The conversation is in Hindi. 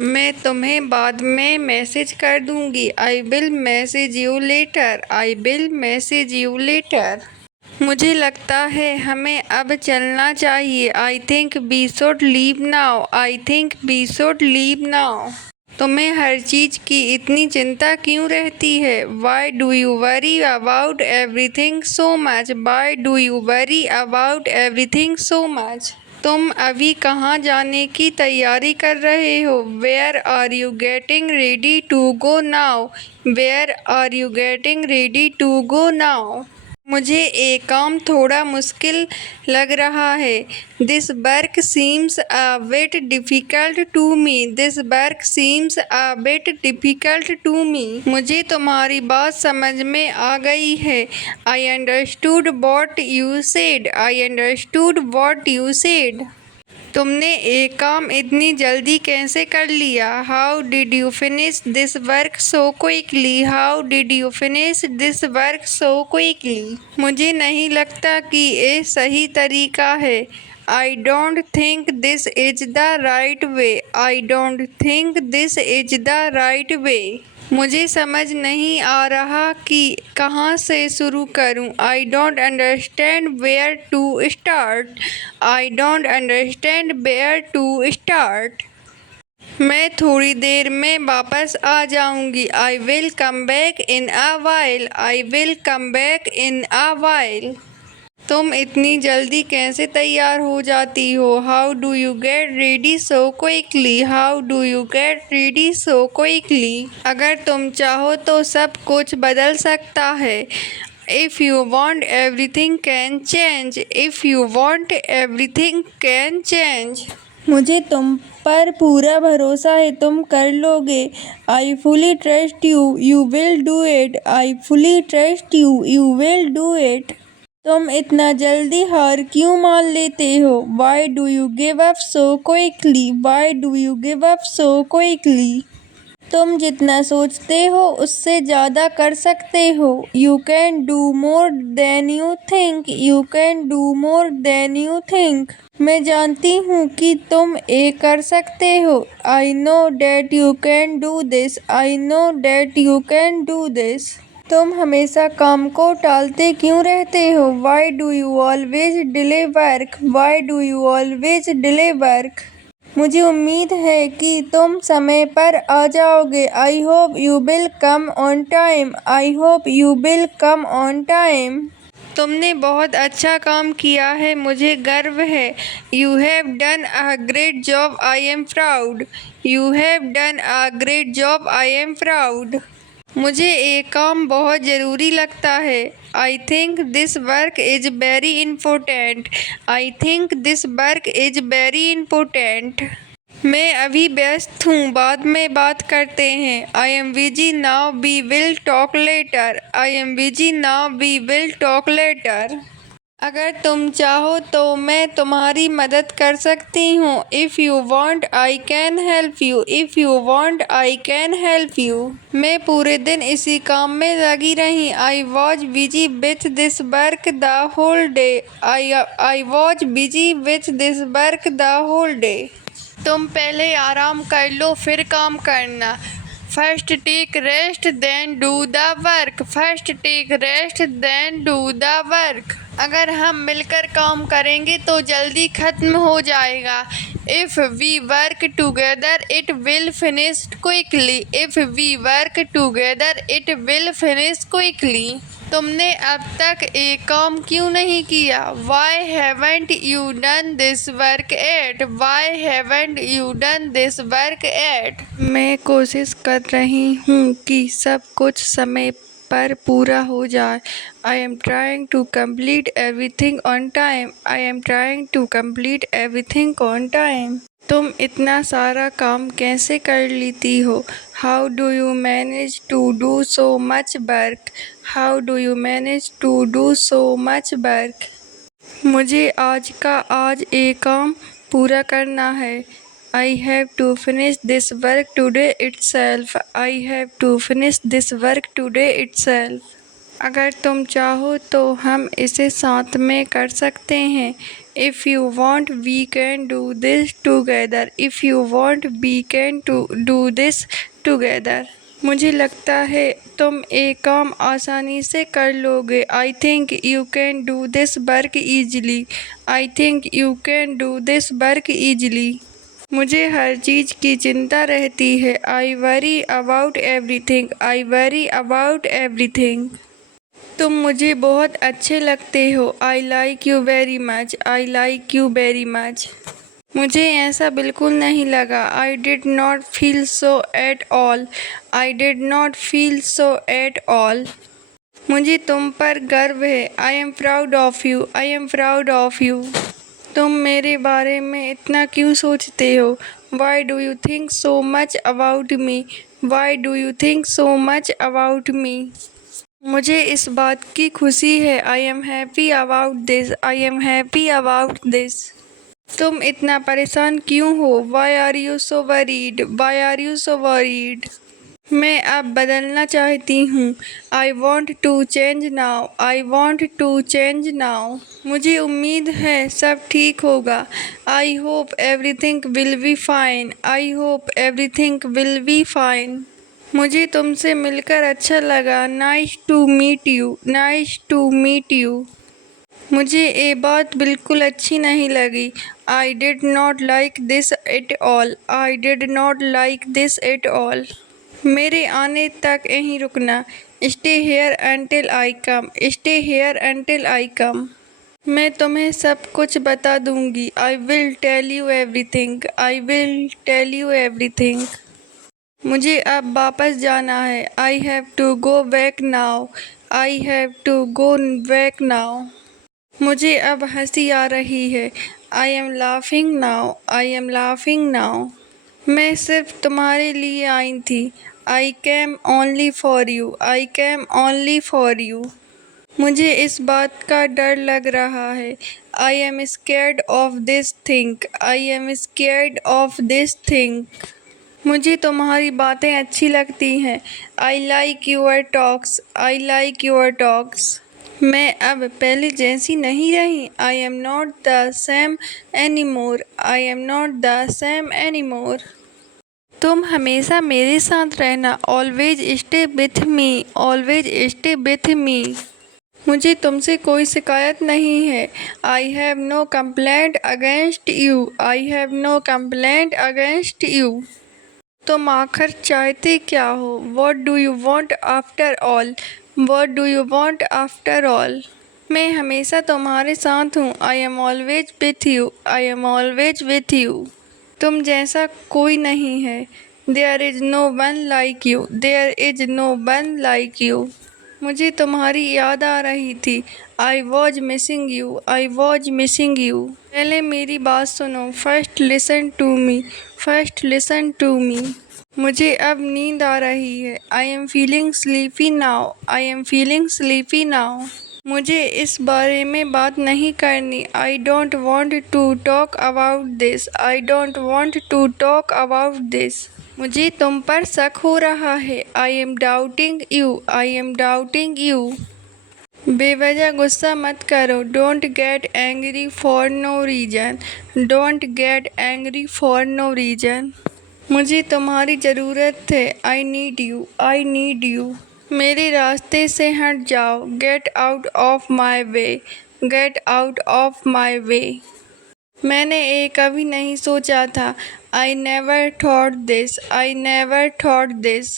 मैं तुम्हें बाद में मैसेज कर दूंगी। I will message you later. I will message you later. मुझे लगता है हमें अब चलना चाहिए। I think we should leave now. I think we should leave now. तुम्हें हर चीज़ की इतनी चिंता क्यों रहती है? Why do you worry about everything so much? Why do you worry about everything so much? तुम अभी कहाँ जाने की तैयारी कर रहे हो? Where are you getting ready to go now? Where are you getting ready to go now? मुझे ये काम थोड़ा मुश्किल लग रहा है। This work seems a bit difficult to me. This work seems a bit difficult to me. मुझे तुम्हारी बात समझ में आ गई है। I understood what you said. I understood what you said. तुमने ये काम इतनी जल्दी कैसे कर लिया? How did you finish this work so quickly? How did you finish this work so quickly? मुझे नहीं लगता कि ये सही तरीका है। I don't think this is the right way. I don't think this is the right way. मुझे समझ नहीं आ रहा कि कहाँ से शुरू करूँ। I don't understand where to start. I don't understand where to start. मैं थोड़ी देर में वापस आ जाऊंगी। I will come back in a while. I will come back in a while. तुम इतनी जल्दी कैसे तैयार हो जाती हो? How do you get ready so quickly? How do you get ready so quickly? अगर तुम चाहो तो सब कुछ बदल सकता है। If you want everything can change. If you want everything can change. मुझे तुम पर पूरा भरोसा है, तुम कर लोगे। I fully trust you. You will do it. I fully trust you. You will do it. तुम इतना जल्दी हार क्यों मान लेते हो? Why do you give up so quickly? Y do you give up so quickly? तुम जितना सोचते हो उससे ज़्यादा कर सकते हो। You can do more than you think. You can do more than you think. मैं जानती हूँ कि तुम ये कर सकते हो। I know that you can do this. I know that you can do this. तुम हमेशा काम को टालते क्यों रहते हो? Why do you always delay work? Why do you always delay work? मुझे उम्मीद है कि तुम समय पर आ जाओगे। I hope you will come on time. I hope you will come on time. तुमने बहुत अच्छा काम किया है, मुझे गर्व है। You have done a great job. I am proud. You have done a great job. I am proud. मुझे ये काम बहुत ज़रूरी लगता है। I think this work is very important. I think this work is very important. मैं अभी व्यस्त हूँ, बाद में बात करते हैं। I am busy now. We will talk letter. I am busy now. We will talk later. अगर तुम चाहो तो मैं तुम्हारी मदद कर सकती हूँ। If you want I can help you. If you want I can help you. मैं पूरे दिन इसी काम में लगी रही। I was busy with this work the whole day. I was busy with this work the whole day. तुम पहले आराम कर लो फिर काम करना। First take rest then do the work. First take rest then do the work. अगर हम मिलकर काम करेंगे तो जल्दी खत्म हो जाएगा। If we work together it will finish quickly. If we work together it will finish quickly. तुमने अब तक एक काम क्यों नहीं किया? Why haven't you done this work yet? Why haven't you done this work yet? मैं कोशिश कर रही हूँ कि सब कुछ समय पर पूरा हो जाए। I am trying to complete everything on time. I am trying to complete everything on time. तुम इतना सारा काम कैसे कर लेती हो? How do you manage to do so much work? How do you manage to do so much work? मुझे आज का आज ये काम पूरा करना है। I have to finish this work today itself. I have to finish this work today itself. अगर तुम चाहो तो हम इसे साथ में कर सकते हैं। If you want, we can do this together. If you want, we can do this together. मुझे लगता है तुम एक काम आसानी से कर लोगे। I think you can do this work easily. I think you can do this work easily. मुझे हर चीज़ की चिंता रहती है। I worry about everything. I worry about everything. तुम मुझे बहुत अच्छे लगते हो। I like you very much. I like you very much. मुझे ऐसा बिल्कुल नहीं लगा। आई did not feel so eight all. I did not feel so at all. मुझे तुम पर गर्व है। I am proud of you. I am proud of you. तुम मेरे बारे में इतना क्यों सोचते हो? Why do you think so much about me? Y do you think so much about me? मुझे इस बात की खुशी है। I am happy about this. I am happy about this. तुम इतना परेशान क्यों हो? Why are you so worried? Why are you so worried? मैं अब बदलना चाहती हूँ। I want to change now. I want to change now. मुझे उम्मीद है सब ठीक होगा। I hope everything will be fine. I hope everything will be fine. मुझे तुमसे मिलकर अच्छा लगा। Nice to meet you. Nice to meet you. मुझे ये बात बिल्कुल अच्छी नहीं लगी। I did not like this at all. I did not like this at all. मेरे आने तक यहीं रुकना। Stay here until I come. Stay here until I come. मैं तुम्हें सब कुछ बता दूंगी। I will tell you everything. I will tell you everything. मुझे अब वापस जाना है। I have to go back now. I have to go back now. मुझे अब हंसी आ रही है। I am laughing now. I am laughing now. मैं सिर्फ तुम्हारे लिए आई थी। I came only for you. I came only for you. मुझे इस बात का डर लग रहा है। I am scared of this thing. I am scared of this thing. मुझे तुम्हारी बातें अच्छी लगती हैं। I like your talks. I like your talks. मैं अब पहले जैसी नहीं रही। I am not the same any more. I am not the same any more. तुम हमेशा मेरे साथ रहना। Always stay with me. Always stay with me. मुझे तुमसे कोई शिकायत नहीं है। I have no complaint against you. I have no complaint against you. तुम आखिर चाहते क्या हो? What do you want after all? What do you want after all? मैं हमेशा तुम्हारे साथ हूँ। I am always with you. I am always with you. तुम जैसा कोई नहीं है। There is no one like you. There is no one like you. मुझे तुम्हारी याद आ रही थी। I was missing you. I was missing you. पहले मेरी बात सुनो। First listen to me. First listen to me. मुझे अब नींद आ रही है। I am feeling sleepy now. I am feeling sleepy now. मुझे इस बारे में बात नहीं करनी। I don't want to talk about this. I don't want to talk about this. मुझे तुम पर शक हो रहा है। I am doubting you. I am doubting you. बेवजह गुस्सा मत करो। Don't get angry for no reason. Don't get angry for no reason. मुझे तुम्हारी ज़रूरत है। I need you. I need you. मेरे रास्ते से हट जाओ। Get out of my way. Get out of my way. मैंने ये कभी नहीं सोचा था। I never thought this. I never thought this.